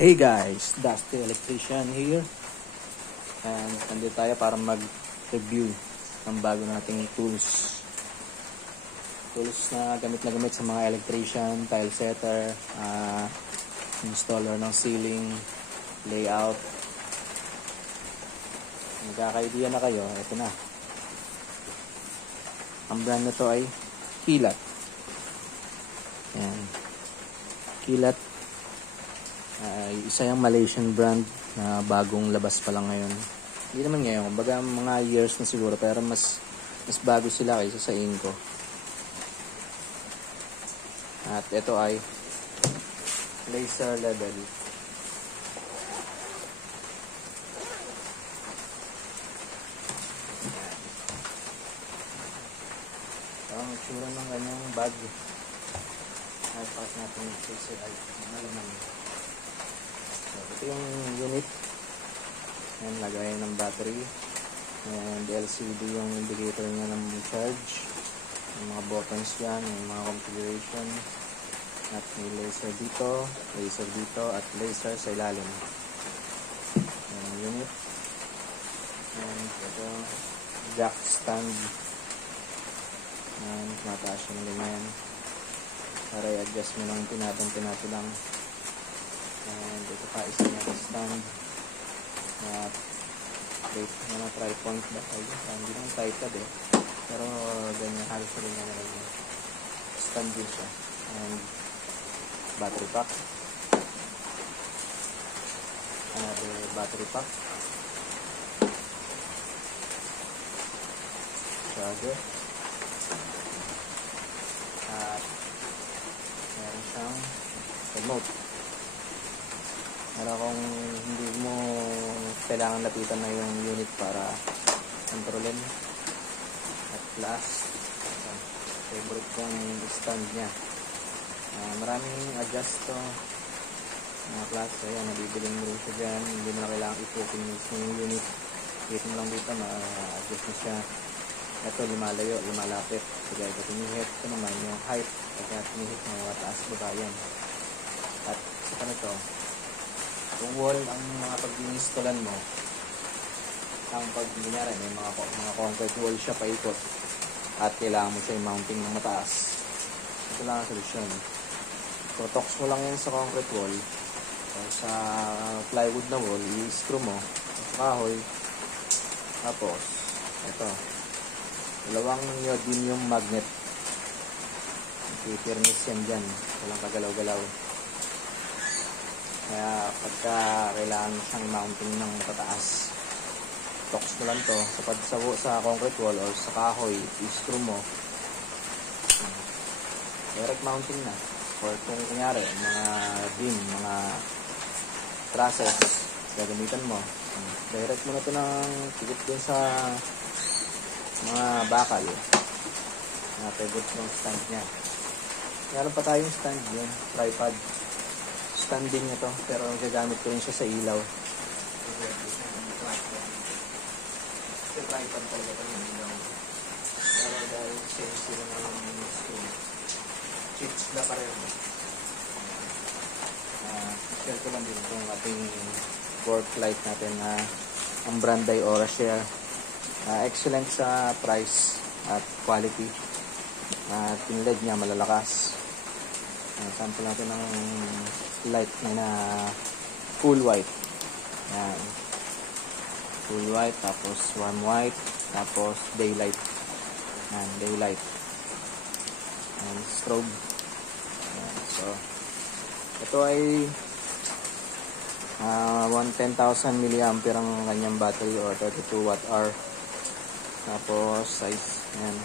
Hey guys, Dusty Electrician here. And nandito tayo para mag-review ng bago nating tools. Tools na gamit sa mga electrician, tile setter, installer ng ceiling, layout. Magkaka-idea na kayo, ito na. Ang brand na to ay Kilat. Ayan. Kilat. Isa yung Malaysian brand na bagong labas pa lang ngayon. Hindi naman ngayon, kumbaga mga years na siguro, pero mas bago sila kaysa sa Inco. At ito ay laser level. Ang tsura ng kanyang bag. Ay, pass natin kasi ay malaman. So, ito yung unit. Ayan, lagay ng battery. And LCD yung indicator niya ng charge. Yung mga buttons yan, yung mga configuration. At may laser dito, at laser sa ilalim. Ayan yung unit. And ito, jack stand. Ayan, mataas yung ganyan. Para i-adjust mo lang pinatong lang. And ito pa isa niya stand na tri-point ba tayo? Hindi lang tripod eh, pero ganyan halos rin na ganyan stand din siya. And battery pack, another battery pack, charger, at meron siyang remote. Pero kung hindi mo kailangan lapitan na yung unit para kontrolin. At last, favorite kong stand niya. Maraming adjust to mga klase. Ayan, nabibiling mo rin siya dyan. Hindi mo na kailangan i-focus yung unit. Hit mo lang dito, ma-adjust na siya. Ito, lumalayo, lumalapit. Kaya ito tinihit. Ito naman yung height. Kaya tinihit mo, mataas baba yan. At sa nito, kung wall ang mga pag-installan mo, ang pag-ginyara, may mga concrete wall siya paikot at kailangan mo siya yung mounting ng mataas. Ito lang ang solusyon. So, tox mo lang yan sa concrete wall o sa plywood na wall, i-screw mo sa kahoy. Tapos, ito, dalawang neodymium magnet. Furnace yan dyan, walang kagalaw-galaw. Kaya pagka kailangan mo siyang mounting ng pataas, tox mo lang to sa concrete wall o sa kahoy, i-screw mo, direct mounting na. Or kung kunyari mga beam, mga trusses gagamitan mo, direct mo na to ng tikit dun sa mga bakal na favorite ng stand nya. Meron pa tayong stand yun, tripod standing nito, pero gagamit ko rin siya sa ilaw. Kasi tripod talaga ito yung ilaw. Pero dahil same sila ng screen, chips na pareho. Share ko lang din itong ating work light natin na ang brand ay Aurashare. Excellent sa price at quality. Yung LED niya malalakas. Sample natin ng light na full white. Yan. Full white, tapos warm white, tapos daylight. Yan, daylight. And strobe. Yan. So, ito ay 10,000 mAh ang kanyang battery or 32 Wh. Tapos size, yan,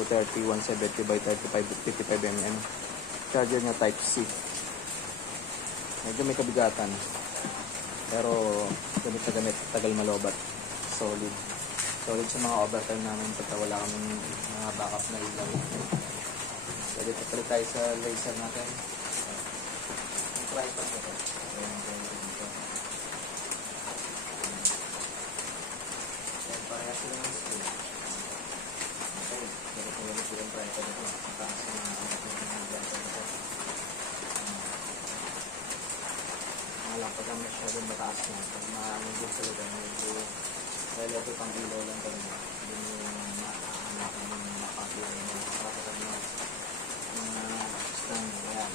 230, 170 by 35, 55 mm. Charger niya type C. Medyo may kabigatan, pero gamit na gamit, tagal malobat. Solid sa mga overtime namin pagka wala kaming mga backup na ilaw. So dito palit tayo sa laser natin. Ang tripod na ito. Parehas sila ng screen. Okay, ganito sila yung tripod na ito. Ang taas na mga tripod na ito. lang pagka masyadong mataas na. Pag maaming din sa lugar, medyo relative pang ilaw lang doon. Hindi mo yung maaanak ng makapila ng mga kapatid na mga stand. Ayan.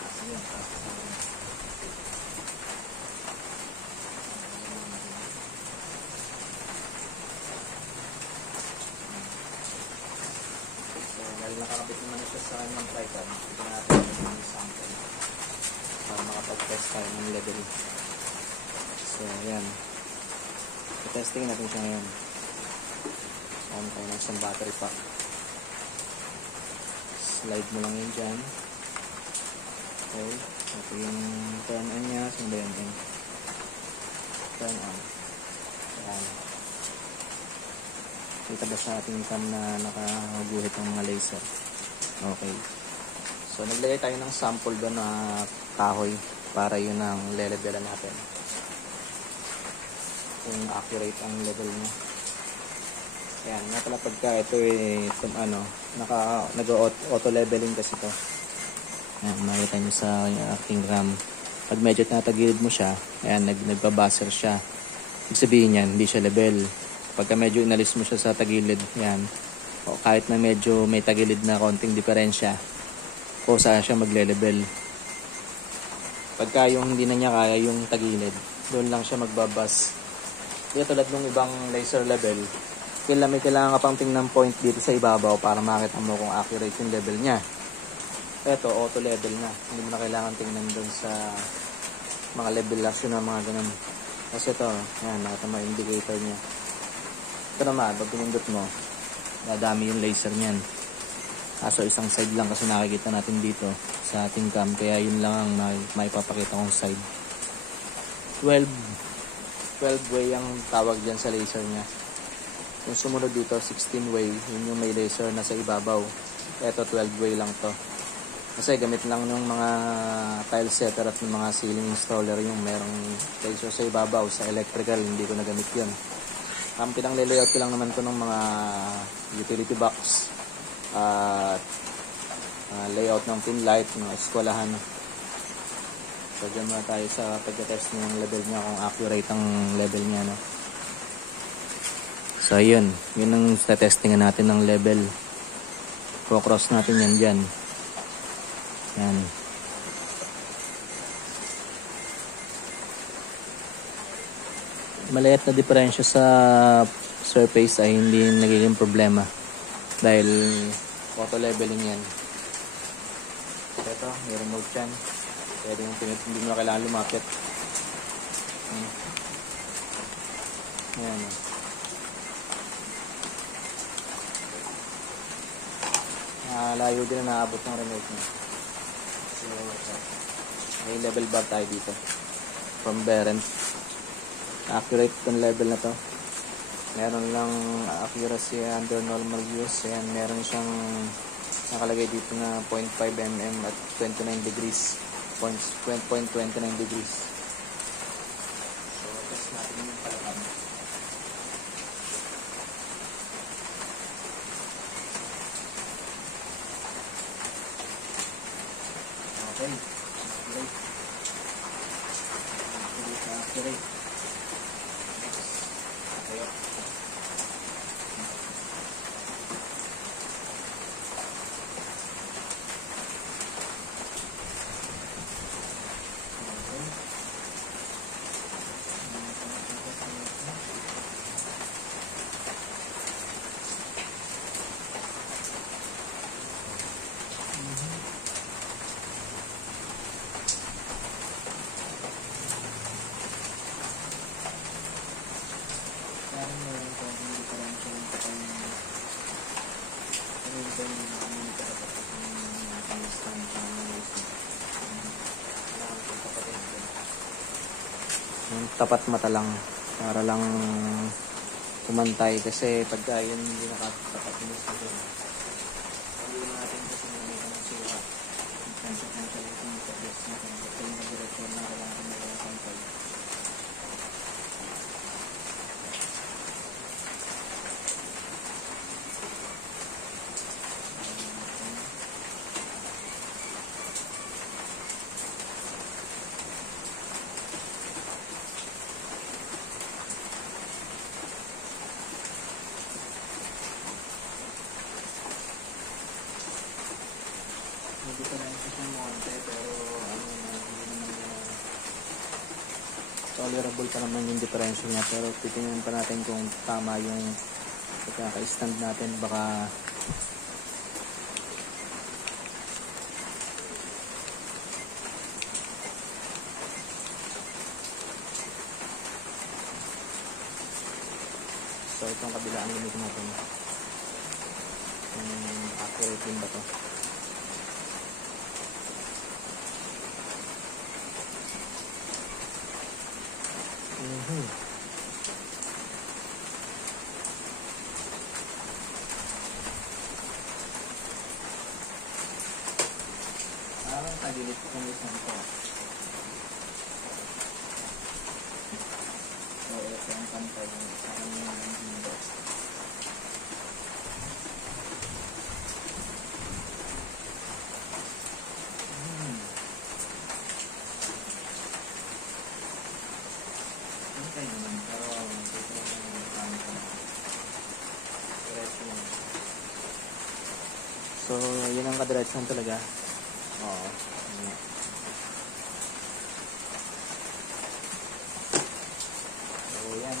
Kasi yun, tapos dahil nakakabit naman ito sa kanyang tripod, ito natin yung sample para makapag-test tayo ng level. So, ayan. I-testing natin siya ngayon. On tayo ng isang battery pack. Slide mo lang yun dyan. Okay. Ito yung turn on niya. Saan ba yun? Turn on. Ayan. Kita ba sa ating cam na nakaguhit ng mga laser? Okay. So, naglagay tayo ng sample doon na kahoy para yun ang lelevelan natin. Kung accurate ang level niya. Ayan. Nga pala pagka ito nag-auto leveling kasi ito. Ayan. Makita nyo sa aking RAM. Pag medyo natagilid mo siya, ayan, nagbabuzzer siya. Ibig sabihin yan, hindi siya level. Pagka medyo inalis mo siya sa tagilid, yan, o kahit na medyo may tagilid na konting diferensya, o saan siya magle-level. Pagka yung hindi na niya kaya yung tagilid, doon lang siya magbabas. Kaya tulad ng ibang laser level, may kailangan ka pang tingnan point dito sa ibabaw para makita mo kung accurate yung level niya. Ito, auto level na. Hindi mo na kailangan tingnan doon sa mga level action na mga ganun. Kasi ito, yan, nakita mo indicator niya. Ito naman, pag pinindot mo, dadami yung laser niyan. Kaso isang side lang kasi nakikita natin dito sa ating cam. Kaya yun lang ang maipapakita kong side. 12 way ang tawag dyan sa laser niya. Yung sumunod dito, 16 way. Yun yung may laser na sa ibabaw. Ito, 12 way lang to. Kasi gamit lang ng mga tile setter at ng mga ceiling installer yung merong laser sa ibabaw. Sa electrical, hindi ko nagamit yun. Pinang-layout ko lang naman ito ng mga utility box at layout ng pin light ng eskwelahan. So dyan muna tayo sa pagka-test ng level niya kung accurate ang level niya, no? So yun ang testingan natin ng level. Cross natin yan dyan. Yan. Maliit na diferensya sa surface ay hindi nagiging problema dahil auto leveling yan. Ito, may remote yan. Pwede yung hindi mo na kailangan lumapit. Ayan. Layo din na naabot ng remote niya. So, may level bar tayo dito from Behrendt. Accurate yung level na to. Meron lang accuracy under normal use. Ayan, meron siyang nakalagay dito na 0.5 mm at 29 degrees. 0.29 degrees. So, test natin yung palakad. Okay. Accurate. Yung tapat mata lang para lang kumantay kasi pagka yun hindi nakatapat yung gusto ko. Pagkain natin kasi may kanang sira. Kansya-kansya yung tablets natin. Ito yung director na kailangan na kumantay. tolerable pa naman yung diferensya niya, pero titingnan pa natin kung tama yung pagkaka-stand natin. Baka so itong kabila ang gamitin natin, accurate din ba to? Parang tagilid kong isang ito. So ito ang pantay sa kanya ng window. Okay naman, pero dito naman yung plano ko na. Diretso lang. So, yun ang kadiretsuhan talaga. Oo. So, yan.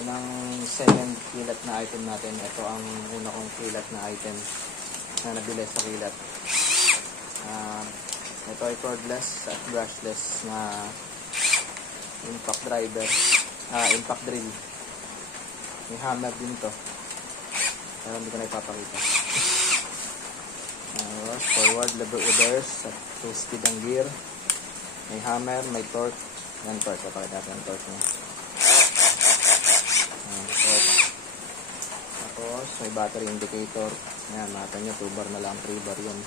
Yun ang second kilat na item natin. Ito ang una kong kilat na item na nabili sa kilat. Ito ay cordless at brushless na impact driver, impact drill. May hammer din to, pero hindi ko na ipapakita. Forward, reverse, at 2-speed ang gear. May hammer, may torque. Yan torque, papakita natin ang torque niya. Torque. Tapos may battery indicator. Yan, makita nyo, 2 bar na lang, 3 bar yun.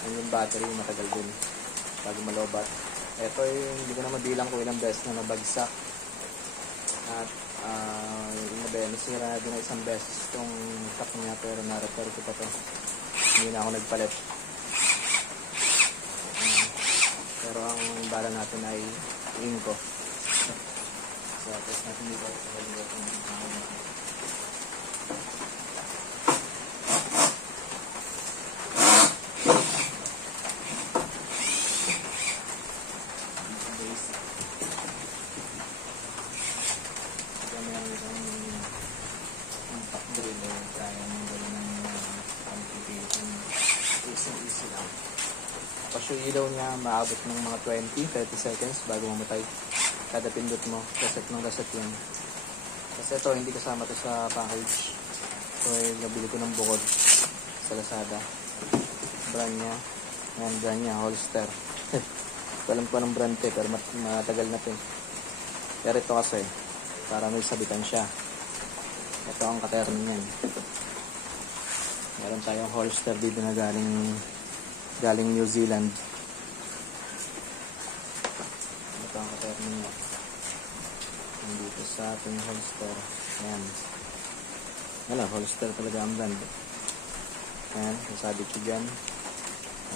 Yan yung battery, matagal din bago malobat. Ito yung hindi ko na mabilang kung ilang beses na nabagsak. At nasira na din na isang beses itong shock niya, pero na-repair ko pa to. Hindi na ako nagpalit. Pero ang bala natin ay Inco. So, tapos natin dito sa kaliwa itong easy lang. Tapos yung ilaw niya maabot ng mga 20-30 seconds bago mamatay. Kada pindot mo, reset ng reset yun. Kasi ito hindi kasama to sa package. So nabili ko ng bukod sa Lazada. Brand niya, yan brand niya, Holster. Alam ko ng brand pero matagal na to. Pero ito kasi para may sabitan siya. Ito ang katerno niyan. Meron tayong holster dito na galing New Zealand. Ito ang katerno niya. Dito sa ating holster. Ayan. Wala, holster talaga ang brand. Ayan, nasabi ko dyan.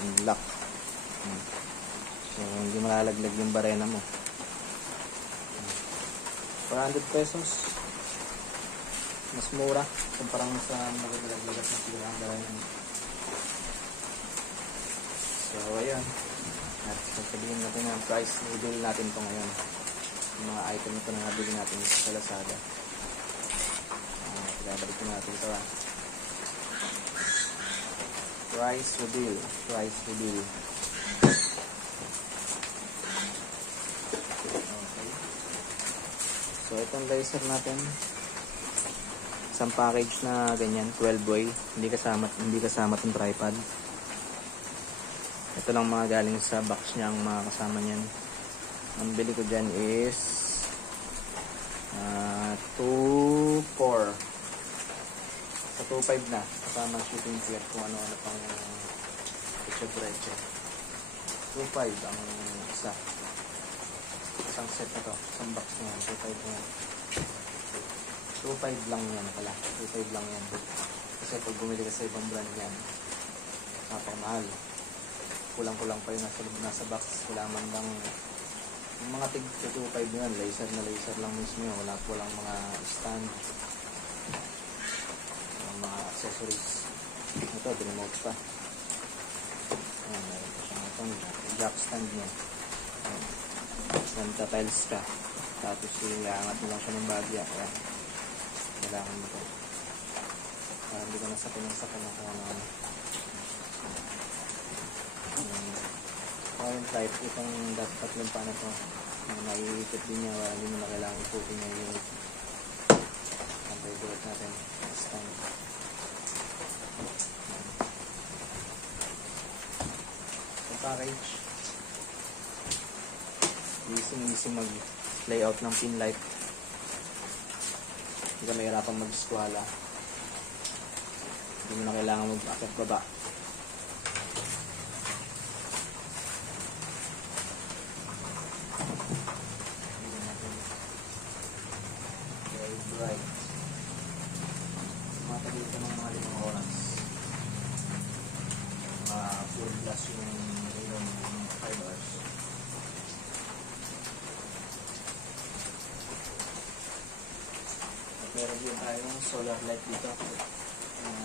Ang lock. So, hindi malalaglag yung barena mo. 400 pesos. Mas mura kumpara sa magdalaglagat na sila ang barena. So, ayan. At sasabihin natin ang price. I-bill natin ito ngayon. Yung mga item ito na nabili natin sa Lazada. Pinabalik ko natin ito. Price reveal. Price reveal. Okay. So, itong laser natin. Isang package na ganyan, 12 way. Hindi kasama itong tripod. Ito lang mga galing sa box niya ang mga kasama niyan. Ang bili ko dyan is 2.4 sa 2.5 na kasama shipping fee at kung ano-ano pang preche. 2.5 ang isa, isang set na to, isang box na yan. 2.5 na yan, 2.5 lang yan pala, 2.5 lang yan kasi pag bumili ka sa ibang brand yan napakmahal, kulang-kulang pa yung nasa box. Wala man lang yung mga tig 2.5 yan, laser na laser lang mismo yun. Walang mga stand, mga accessories. Ito, remote pa. Ayan, mayroon pa siyang itong jack stand niya. Nanta-tiles ka. Tapos iangat mo lang siya ng bagya. Ayan. Kailangan mo ito. Para hindi ko nasa pinagsakan ng kung ano. Current light, itong tatlong pa na ito. Naiikot din niya. Para hindi mo na kailangan iputin niya yung unit. Ang favorite natin. Stand. Yung package. Easy mag layout ng pin light. Hindi ka mahirapang mag-squala. Hindi mo na kailangan mag-akit baba. Very bright. Matagal ka ng mga 5 oras. Full glass yung ilaw ng 5 hours. Meron din tayong solar light dito,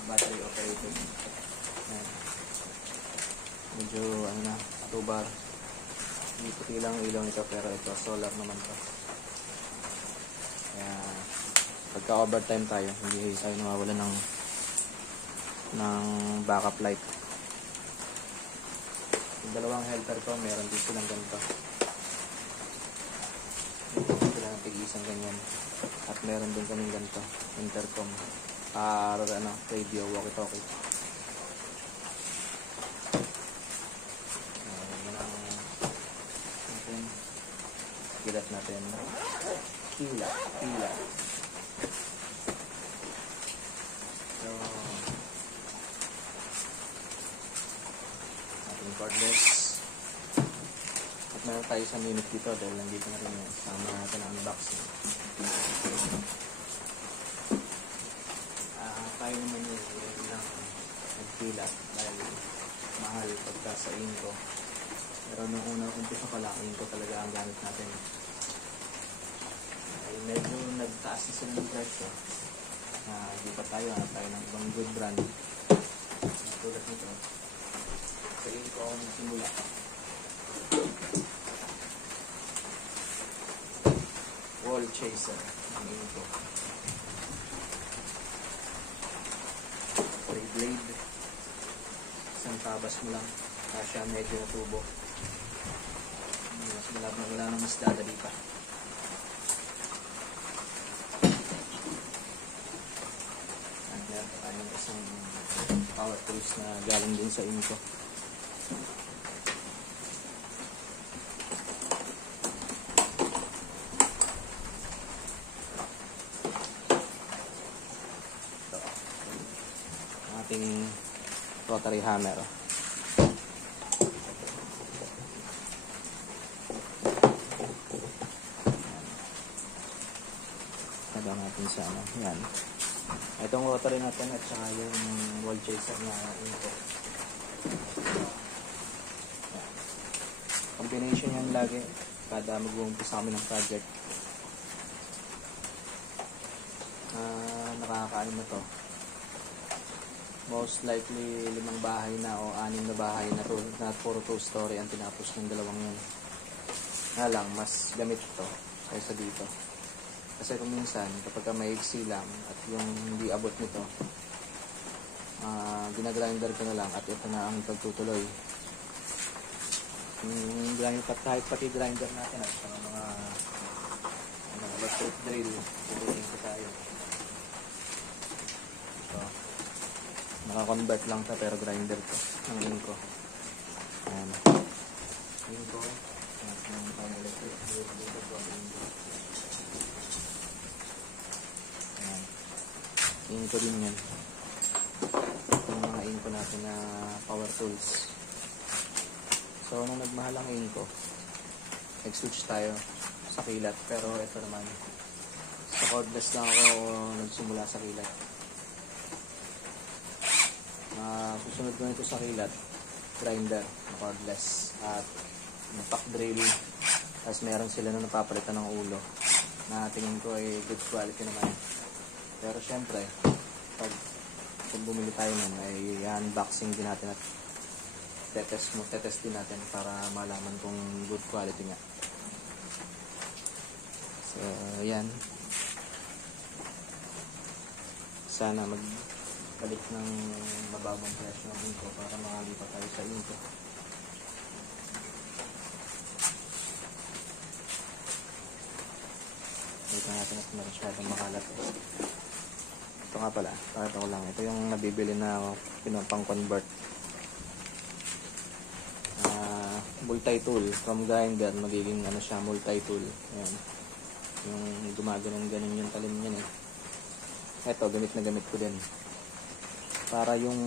battery operated. Ayan. Medyo ano na, 2 bar. Hindi puti lang ang ilaw nito pero ito solar naman to. Kaya pagka overtime tayo, hindi tayo nawawala ng backup light. Yung dalawang helper ko, meron din silang ganito. Meron sila ng tig-isang ganyan. At meron din kaming ganito, intercom, radio, walkie-talkie. Yan ang kilat natin. Pila. So, ating cordless. At meron tayo sa unit dito dahil nandito na rin yung sama natin ang unboxing. Tayo naman yung lang nagpila dahil mahal pagka sa Inco. Pero nung unang umpisa pala, Inco talaga ang gamit natin. Ay medyo nagtaas na sila ng presyo. Di pa tayo, tayo ng ibang good brand. Tulad nito. Sa Inco ako nagsimula. Wall chaser ang Inco. Blade. Isang tabas mo lang. Kasya medyo natubo. Mas malab na wala nang mas dadali pa. At meron pa tayong isang power tools na galing din sa Inco. Ating rotary hammer. Lagyan natin sa ano. Yan. Itong rotary natin at saka yung wall chaser na Inco. Combination yan lagi kada mag-uumpisa kami ng project. Nakakaano na to. Most likely 5 bahay na o 6 na bahay na puro 2-story ang tinapos ng dalawang yun. Lang, mas gamit ito kaysa dito. Kasi kung minsan, kapag maigsi lang at yung hindi abot nito, ginagrinder ko na lang at ito na ang pagtutuloy. Kahit pati grinder natin at mga electric drill, puputin ko tayo. So, naka-convert lang ta pero grinder ko ng Inco. Ayan. Inco. Ayan. Inco din yan. Yung mga Inco natin na power tools. So, nung nagmahal ang Inco, nag-switch tayo sa kilat. Pero ito naman, sa cordless lang ako nagsimula sa kilat. Susunod ko nito sa kilat, grinder, cordless, at pack drill. Tapos meron sila na napapalitan ng ulo na tingin ko ay good quality naman. Pero syempre, pag bumili tayo nun ay unboxing din natin at tetest din natin para malaman kung good quality nga. So, ayan. Sana magbalik ng mababang presyo ng Inco para makalipat tayo sa Inco. Dito natin at masyadong makalat. Ito nga pala, pakita ko lang. Ito yung nabibili na pinapang-convert. Multi-tool. From grinder, magiging ano siya, multi-tool. Ayan. Yung gumaganon-ganon yung talim niyan eh. Ito, gamit na gamit ko din. Para yung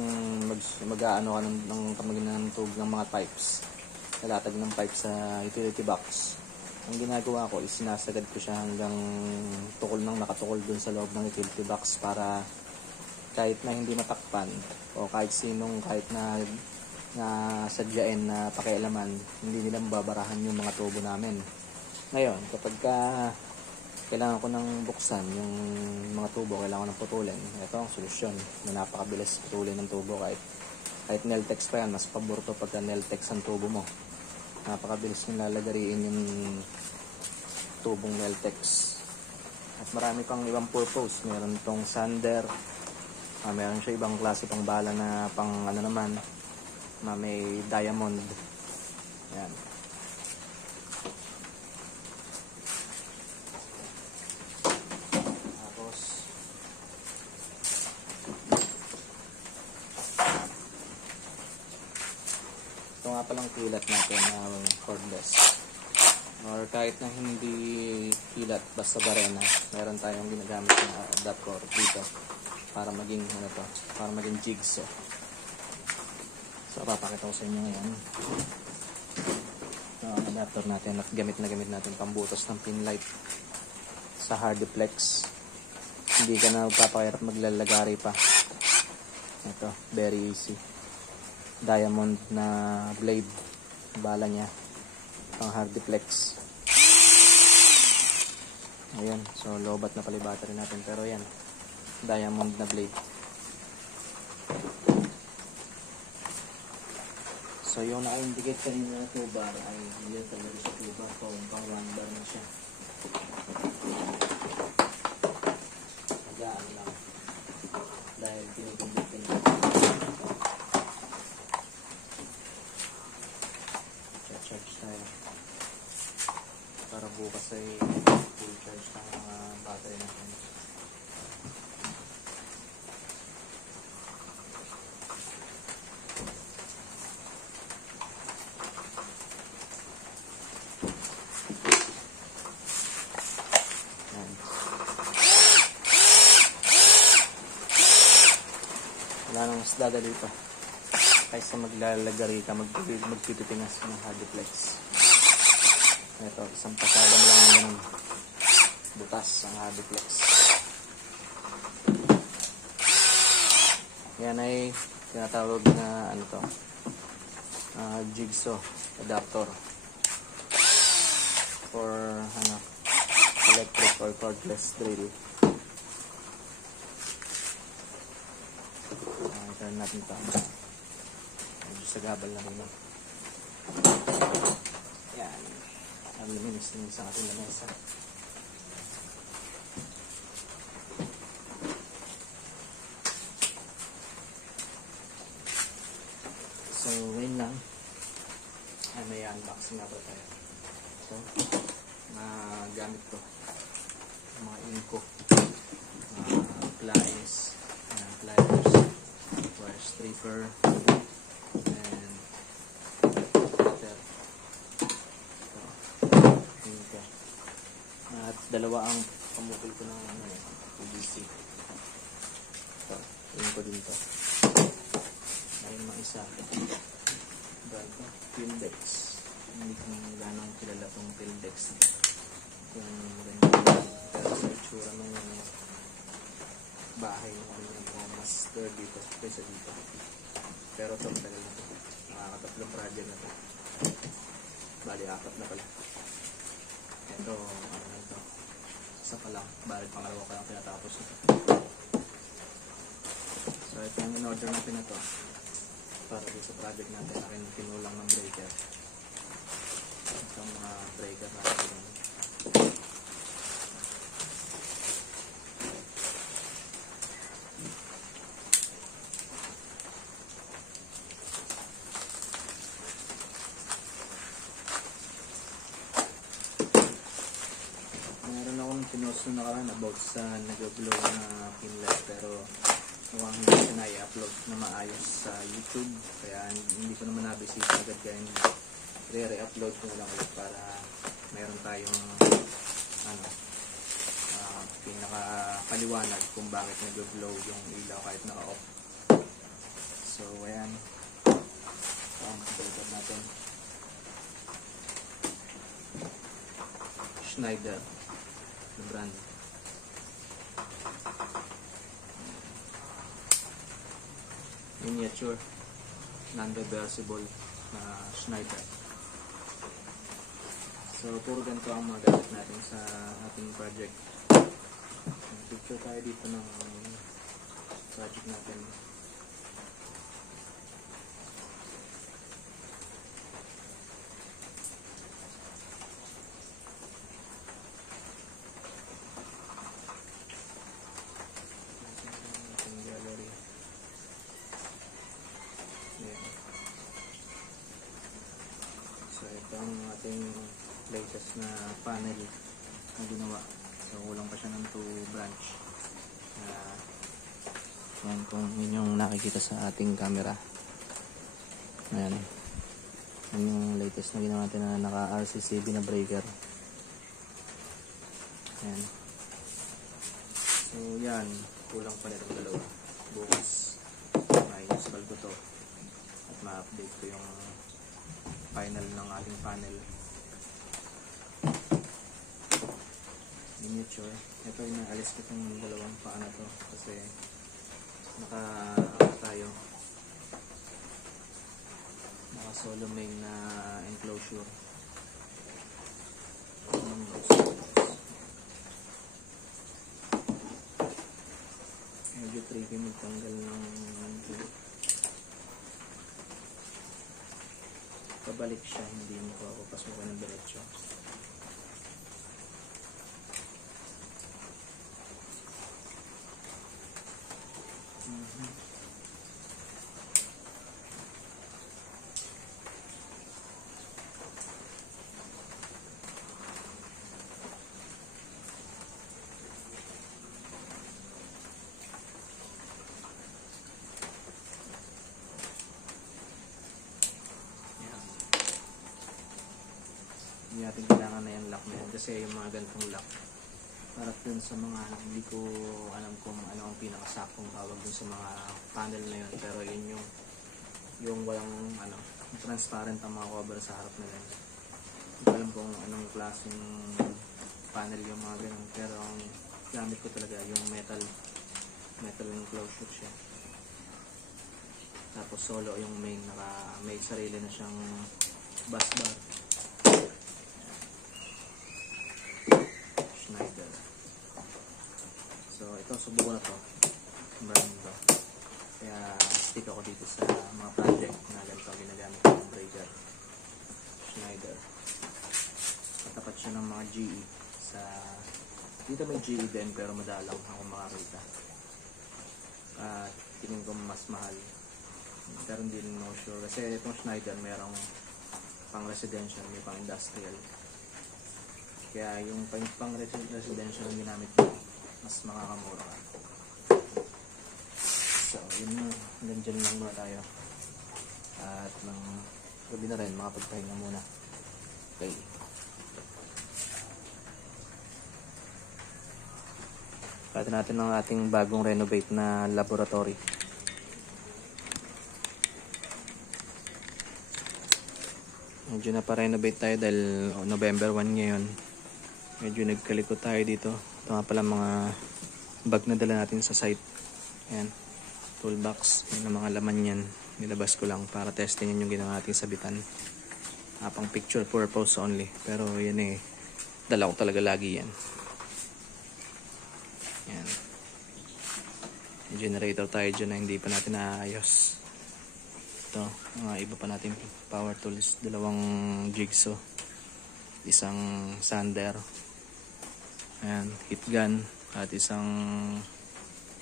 mag-aano ka ng tubig ng mga pipes. Nalatag ng pipe sa utility box. Ang ginagawa ko is sinasagad ko siya hanggang nakatukol dun sa loob ng utility box para kahit na hindi matakpan o kahit na sadyain na pakialaman, hindi nila mababarahan yung mga tubo namin. Ngayon, kapag kailangan ko nang buksan yung mga tubo, kailangan ko nang putulin, ito ang solusyon na napakabilis putulin ng tubo. Kahit Neltex pa yan, mas pabor to pagka Neltex ang tubo mo. Napakabilis nyung lalagariin yung tubong Neltex. At marami pang ibang purpose. Meron itong sander, meron siya ibang klase pang bala na pang ano naman, na may diamond. Yan. Tapos ito nga palang kilat natin na cordless. Or kahit na hindi kilat, basta barena, meron tayong ginagamit na adapter dito para maging para maging jigsaw. So, papakita ko sa inyo ngayon. Ito ang adapter natin at gamit natin pambutas ng pin light sa Hardiplex. Hindi ka na magpapakirap maglalagari pa. Ito, very easy. Diamond na blade. Bala niya. Pang Hardiplex. Ayan, so lobat na pala yung battery natin. Pero yan, diamond na blade. So yung naka-indicate kanina na 2 bar ay yun talaga sa 2 bar. Pang 1 bar na siya. Magaan lang. Dahil pinipindipin na. Charge tayo. Para bukas ay full charge ng mga battery natin. Wala nang mas dadali pa kaysa maglalagari ka, magpipitinas ng Hardiplex. Ito, isang pasada mo lang ng ganun. Butas ang Hardiplex. Yan ay tinatawag na jigsaw adapter for electric or cordless drill. Turn natin ito. Medyo sagabal na rin. Yan. Ang luminis sa ating lamesa. So, ngayon lang. Ay, may unboxing na ba tayo. So, gamit ko. Mga Inco. Pliers. Wire stripper and cutter. So, at dalawa ang pamukil ko ng PVC. So, yun ko din to. Mayroon mga isa. Bago, Pildex. Hindi ko ganang kilala tong Pildex. Yung maganda. Pero sa itsura ng bahay ng mas dirty dito kaysa dito. Pero ito matagal na ito. Nakakatatlong project na ito. Bali, 4 na pala. Ito, ito. Isa pa lang. Bali, pangalawa ko lang tinatapos ito. So, ito yung in-order natin na ito. para din sa project natin. Akin pinulang ng breaker. Itong mga breaker natin. Meron akong pinost na nakaraan about sa nag-blow na pinlet, pero mukhang hindi siya na-i-upload na maayos sa YouTube, kaya hindi ko naman nabisita agad, kaya re-upload ko na lang ulit para meron tayong pinakapaliwanag kung bakit nag-blow yung ilaw kahit naka-off. So ayan, ang breaker natin, Schneider na brand. Miniature, non-reversible na Schneider. So puro ganito ang mga gamit natin sa ating project. Picture tayo dito ng project natin. So ito ang ating latest na panel na ginawa. So kulang pa siya ng 2 branch. Yan kung yun yung nakikita sa ating camera. Ayan. Yan yung latest na ginawa natin na naka RCCB na breaker. Ayan. So yan, kulang pa nitong dalawa. Bukas ma-install ko to at ma-update ko yung final ng ating panel. Miniature. Ito yung naalis ko itong dalawang paa na to kasi naka solo main na enclosure. Medyo tricky magtanggal ng pabalik siya, hindi mo ako pasukan ng diretsyo. Hindi natin kailangan na yung lock na yan kasi yung mga ganitong lock para dun sa mga hindi ko alam kung ano ang pinakasaktong tawag dun sa mga panel na yun, pero yun yung walang transparent ang mga cover sa harap na yan. Hindi ko alam kung anong klaseng panel yung mga ganun, pero ang gamit ko talaga yung metal enclosure siya. Tapos solo yung main, may sarili na siyang bus bar. Schneider. So ito, subukan na to. Brand to. Kaya stick ako dito sa mga project na ganito ginagamit ng breaker. Schneider. Katapat siya ng mga GE. Dito may GE din pero madalang ako makakita. Tingin ko mas mahal. Pero hindi rin no sure. Kasi itong Schneider merong pang residential, may pang industrial. Kaya yung pang residential ang ginamit mo, mas makakamura ka. So, yun na. Hanggang dyan lang muna tayo. At ng gabi na rin, makapagpahinga muna. Okay. Pati natin ang ating bagong renovate na laboratory. Medyo na pa-renovate tayo dahil November 1 ngayon. Medyo nagkalikot tayo dito. Ito nga pala mga bag na dala natin sa site. Ayan. Toolbox. Yan ang mga laman yan. Nilabas ko lang para testingin yung ginawa natin sabitan. Pang picture purpose only. Pero yan dala ko talaga lagi yan. Ayan. May generator tayo dyan na hindi pa natin naayos. ito, mga iba pa natin power tools, dalawang jigsaw, isang sander, ayan, heat gun, at isang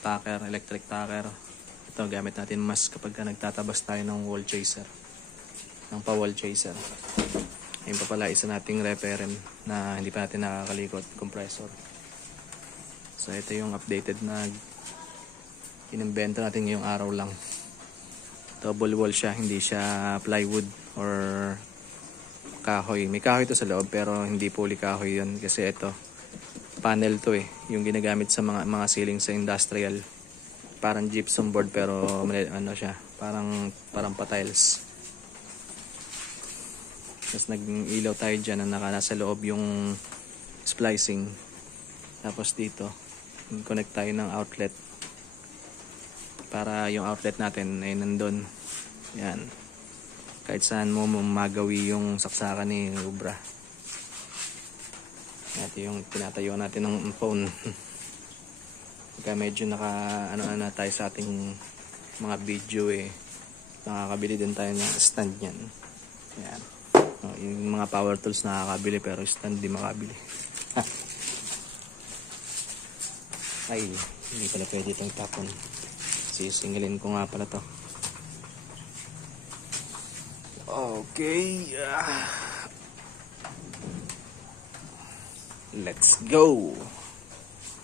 tacker, electric tacker. Ito gamit natin mas kapag nagtatabas tayo ng wall chaser, ng pa-wall chaser. Ayun pa pala, isa nating referent na hindi pa natin nakakalikot, compressor. So ito yung updated na inimbento natin ngayong araw lang. Double wall siya, hindi siya plywood or kahoy. May kahoy to sa loob pero hindi fully kahoy yun kasi ito panel to yung ginagamit sa mga ceiling sa industrial. Parang gypsum board pero ano siya, parang pa-tiles. Tapos nag-ilaw tayo dyan na nasa loob yung splicing. Tapos dito connect tayo ng outlet para yung outlet natin ay nandun. Yan, kahit saan mo magawi yung saksakan ni Ubra. Ito yung tinatayo natin ng phone. Kaya medyo ano na tayo sa ating mga video nakakabili din tayo ng stand yan. Yan, yung mga power tools nakakabili pero stand di makabili. Ay, hindi pala pwede itong tapon. Sisingilin ko nga pala to. Okay. Let's go.